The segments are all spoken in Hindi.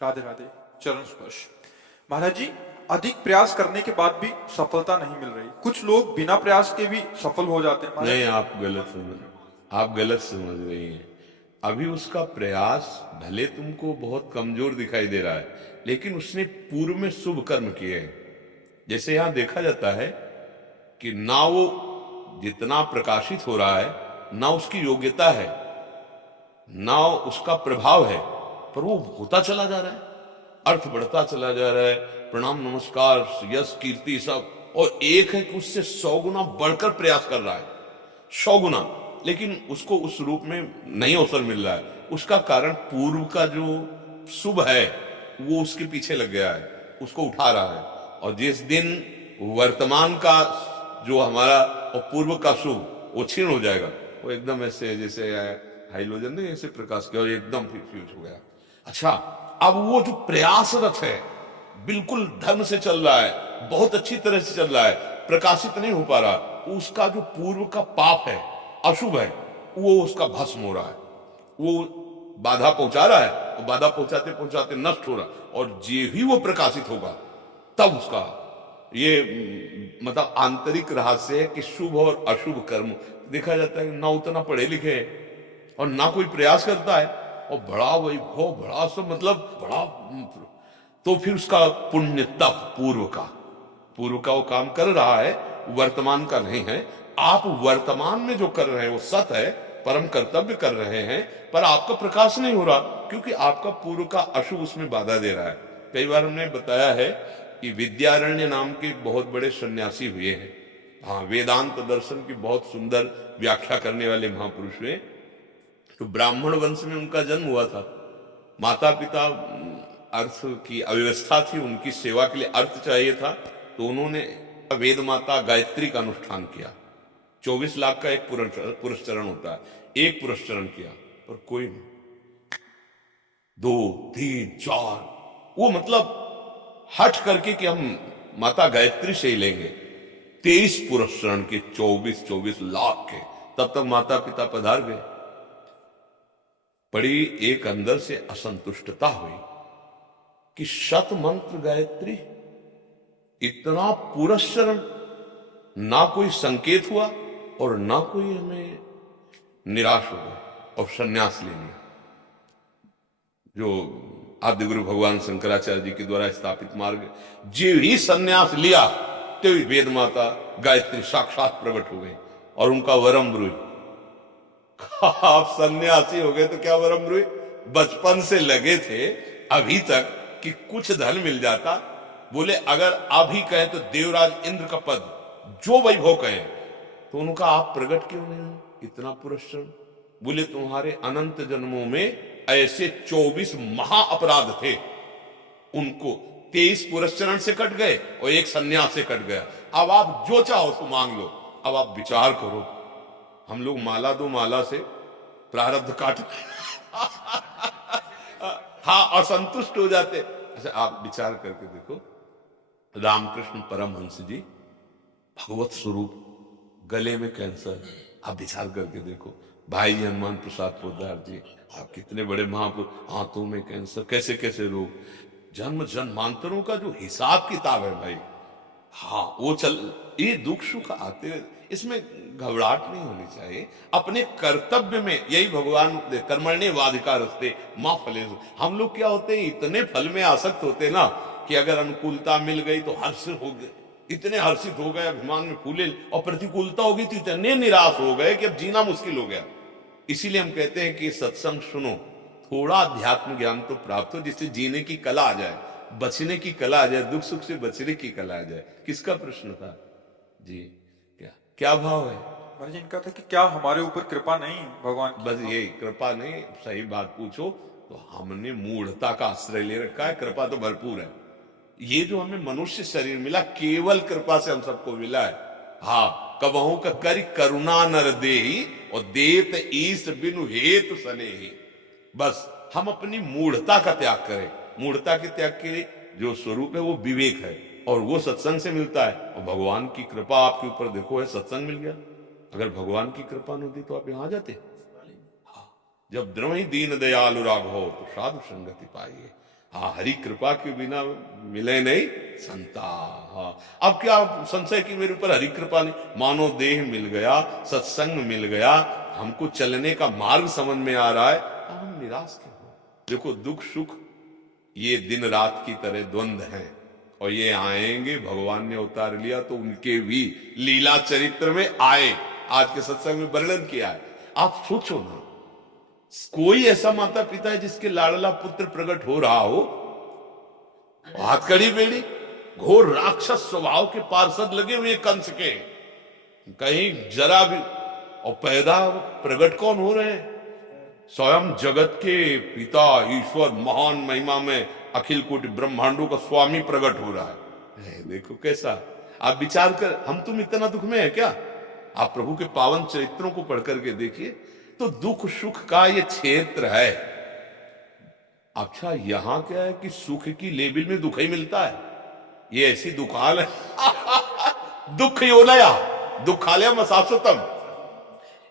राधे राधे। चरण स्पर्श। महाराज जी, अधिक प्रयास करने के बाद भी सफलता नहीं मिल रही। कुछ लोग बिना प्रयास के भी सफल हो जाते हैं। नहीं, आप गलत समझ रही हैं। अभी उसका प्रयास भले तुमको बहुत कमजोर दिखाई दे रहा है, लेकिन उसने पूर्व में शुभ कर्म किए हैं। जैसे यहां देखा जाता है कि ना वो जितना प्रकाशित हो रहा है, ना उसकी योग्यता है, ना उसका प्रभाव है, पर वो होता चला जा रहा है, अर्थ बढ़ता चला जा रहा है, प्रणाम नमस्कार यश कीर्ति सब। और एक है कि उससे 100 गुना बढ़कर प्रयास कर रहा है, 100 गुना, लेकिन उसको उस रूप में नहीं अवसर मिल रहा है। उसका कारण पूर्व का जो शुभ है वो उसके पीछे लग गया है, उसको उठा रहा है। और जिस दिन वर्तमान का जो हमारा और पूर्व का शुभ वो क्षीण हो जाएगा, वो एकदम ऐसे जैसे हाइलोजन ने ऐसे प्रकाश किया और एकदम फ्यूज हो गया। अच्छा, अब वो जो प्रयासरत है, बिल्कुल धर्म से चल रहा है, बहुत अच्छी तरह से चल रहा है, प्रकाशित नहीं हो पा रहा, उसका जो पूर्व का पाप है, अशुभ है, वो उसका भस्म हो रहा है। वो बाधा पहुंचा रहा है और बाधा पहुंचाते पहुंचाते नष्ट हो रहा है। और जे ही वो प्रकाशित होगा तब उसका ये मतलब आंतरिक रहस्य है कि शुभ और अशुभ कर्म देखा जाता है। ना उतना पढ़े लिखे और ना कोई प्रयास करता है, और बड़ा वैभव, बड़ा सब मतलब बड़ा, तो फिर उसका पुण्य तप पूर्व का वो काम कर रहा है, वर्तमान का नहीं है। आप वर्तमान में जो कर रहे हैं वो सत है, परम कर्तव्य कर रहे हैं, पर आपका प्रकाश नहीं हो रहा क्योंकि आपका पूर्व का अशुभ उसमें बाधा दे रहा है। कई बार हमने बताया है कि विद्यारण्य नाम के बहुत बड़े सन्यासी हुए हैं। हाँ, वेदांत दर्शन की बहुत सुंदर व्याख्या करने वाले महापुरुष हुए। तो ब्राह्मण वंश में उनका जन्म हुआ था। माता पिता अर्थ की अव्यवस्था थी, उनकी सेवा के लिए अर्थ चाहिए था, तो उन्होंने वेद माता गायत्री का अनुष्ठान किया। 24 लाख का एक पुरस्चरण होता है, एक पुरस्चरण किया, पर कोई नहीं। 2, 3, 4, वो मतलब हट करके कि हम माता गायत्री से ही लेंगे। 23 पुरस्चरण के, 24 लाख के, तब तक माता पिता पधार गए। बड़ी एक अंदर से असंतुष्टता हुई कि शत मंत्र गायत्री, इतना पुरस्चरण, ना कोई संकेत हुआ और ना कोई हमें निराश हो गया और सन्यास ले लिया। जो आदि गुरु भगवान शंकराचार्य जी के द्वारा स्थापित मार्ग, जो ही सन्यास लिया तो वेद माता गायत्री साक्षात प्रकट हो गई और उनका वरम ब्रूई। आप सन्यासी हो गए तो क्या वरम ब्रूई? बचपन से लगे थे अभी तक कि कुछ धन मिल जाता। बोले अगर अभी कहें तो देवराज इंद्र का पद, जो वैभव कहें, तो उनका आप प्रकट क्यों नहीं हो? इतना पुरस्कार। बोले तुम्हारे अनंत जन्मों में ऐसे 24 महा अपराध थे, उनको 23 पुरस्चरण से कट गए और एक सन्यास से कट गया। अब आप जो चाहो तो मांग लो। अब आप विचार करो। हम लोग माला दो माला से प्रारब्ध काट हाँ, असंतुष्ट हो जाते। अच्छा, आप विचार करके देखो, रामकृष्ण परमहंस जी, भगवत स्वरूप, गले में कैंसर, आप विचार करके देखो। भाई जी हनुमान प्रसाद पोद्दार जी, आप कितने बड़े महापुरुष, हाथों में कैंसर, कैसे कैसे रोग, जन्म जन्मांतरों का जो हिसाब किताब है भाई। हाँ, वो चल, ये दुख सुख आते हैं, इसमें घबराहट नहीं होनी चाहिए। अपने कर्तव्य में, यही भगवान कर्मण्येवाधिकार रखते माँ फले। हम लोग क्या होते हैं, इतने फल में आसक्त होते ना कि अगर अनुकूलता मिल गई तो हर्ष हो गए, इतने हर्षित हो गए, अभिमान में फूले, और प्रतिकूलता होगी तो इतने निराश हो गए कि अब जीना मुश्किल हो गया। इसीलिए हम कहते हैं कि सत्संग सुनो, थोड़ा अध्यात्म ज्ञान तो प्राप्त हो, जिससे जीने की कला आ जाए, बचने की कला आ जाए, दुख सुख से बचने की कला आ जाए। किसका प्रश्न था जी? क्या क्या भाव है? महाराज, इनका था कि क्या हमारे ऊपर कृपा नहीं है भगवान की? बस यही, कृपा नहीं, सही बात पूछो तो हमने मूढ़ता का आश्रय ले रखा है। कृपा तो भरपूर है। ये जो हमें मनुष्य शरीर मिला, केवल कृपा से हम सबको मिला है। हाँ, कबहू का करी करुणा नर देही और देत ईस बिनु हेतु सने ही। बस हम अपनी मूढ़ता का त्याग करें। मूढ़ता के त्याग के जो स्वरूप है वो विवेक है, और वो सत्संग से मिलता है। और भगवान की कृपा आपके ऊपर देखो है, सत्संग मिल गया। अगर भगवान की कृपा न होती तो आप यहां आ जाते। हाँ, जब द्रवही दीन दयालु राघव तो साधु संगति पाइए। हाँ, हरि कृपा के बिना मिले नहीं संता। हाँ, अब क्या संशय कि मेरे ऊपर हरि कृपा नहीं, मानो देह मिल गया, सत्संग मिल गया, हमको चलने का मार्ग समझ में आ रहा है, अब हम निराश क्यों हो? देखो, दुख सुख ये दिन रात की तरह द्वंद्व हैं, और ये आएंगे। भगवान ने अवतार लिया तो उनके भी लीला चरित्र में आए, आज के सत्संग में वर्णन किया है। आप सोचो ना, कोई ऐसा माता पिता है जिसके लाडला पुत्र प्रकट हो रहा हो, हाथकड़ी बेड़ी, घोर राक्षस स्वभाव के पार्षद लगे हुए कंस के, कहीं जरा भी, और पैदा प्रकट कौन हो रहे हैं? स्वयं जगत के पिता ईश्वर महान महिमा में अखिल कोटि ब्रह्मांडों का स्वामी प्रकट हो रहा है। देखो कैसा, आप विचार कर, हम तुम इतना दुख में है क्या? आप प्रभु के पावन चरित्रों को पढ़ करके देखिए, तो दुख सुख का ये क्षेत्र है। अच्छा, यहां क्या है कि सुख की लेबिल में दुख ही मिलता है, ये ऐसी दुकान है दुख योनया दुखालय मसासतम।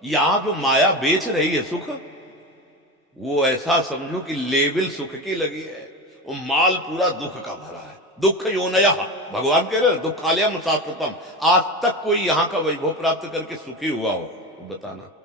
यहां जो माया बेच रही है सुख, वो ऐसा समझो कि लेबिल सुख की लगी है, वो माल पूरा दुख का भरा है। दुख योनया, भगवान कह रहे हैं दुखालय मसासतम। आज तक कोई यहां का वैभव प्राप्त करके सुखी हुआ हो बताना?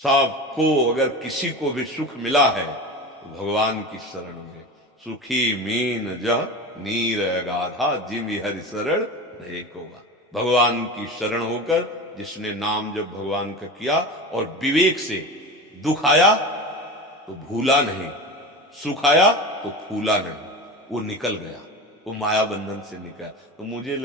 सबको, अगर किसी को भी सुख मिला है तो भगवान की शरण में। सुखी मीन जह नीर अगाधा, जिम हरि शरण नहीं कोगा। भगवान की शरण होकर जिसने नाम जब भगवान का किया और विवेक से, दुख आया तो भूला नहीं, सुख आया तो फूला नहीं, वो निकल गया, वो माया बंधन से निकला। तो मुझे